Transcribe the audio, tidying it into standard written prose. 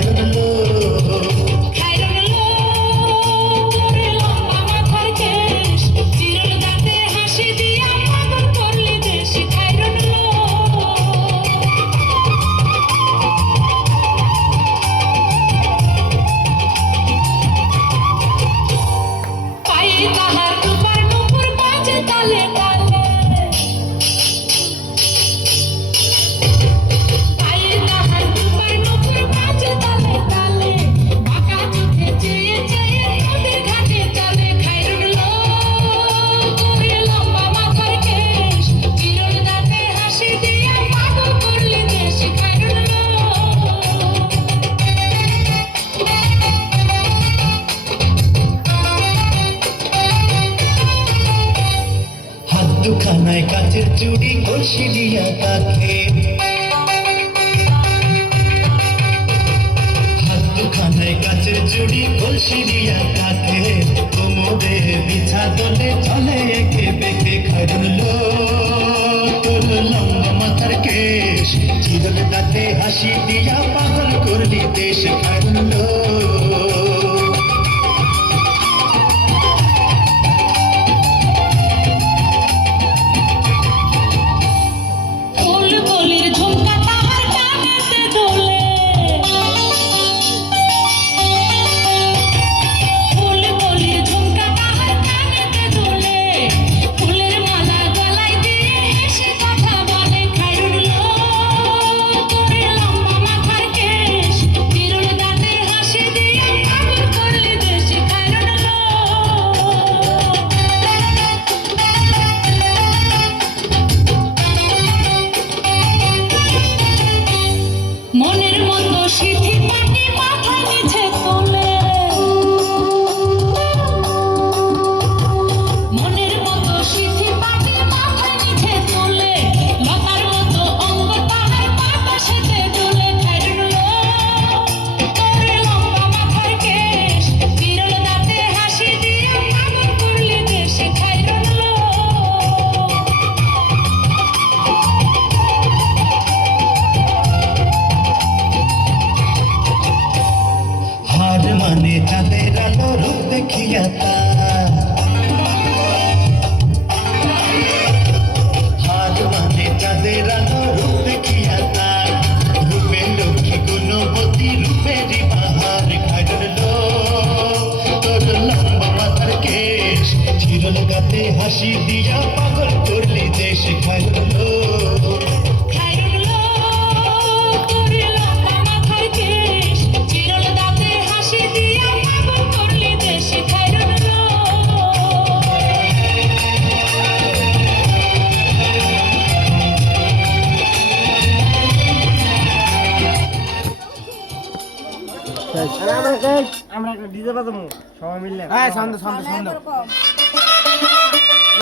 খায়রুল লোক। দুখানায় কাচের চুড়ি কলসি দিয়া তাকে, হাত দুখানায় কাচের চুড়ি কলসি দিয়া তাকে, কোমরে বিছা দলে চলে একে বেঁকে খায়রুল লোক। লম্বা মাথার কেশ, চিরল দাঁতে হাসি দিয়া পাগল করলি দেশ খায়রুল লোক। মানে চাঁদের আলো রূপ দেখিয়া তার, হার মানে চাঁদের আলো রূপ দেখিয়া তার, রূপে লক্ষ্মী গুণবতী রূপেরই বাহার খায়রুল লোক। তোর লম্বা মাথার কেশ, চিরল গাতে হাসি দিয়া পাগল করলি দেশ খায়রুল লোক। আমরা একটা ডিজে বাজাবো সবাই মিললে। হ্যাঁ, সন্ধ্যা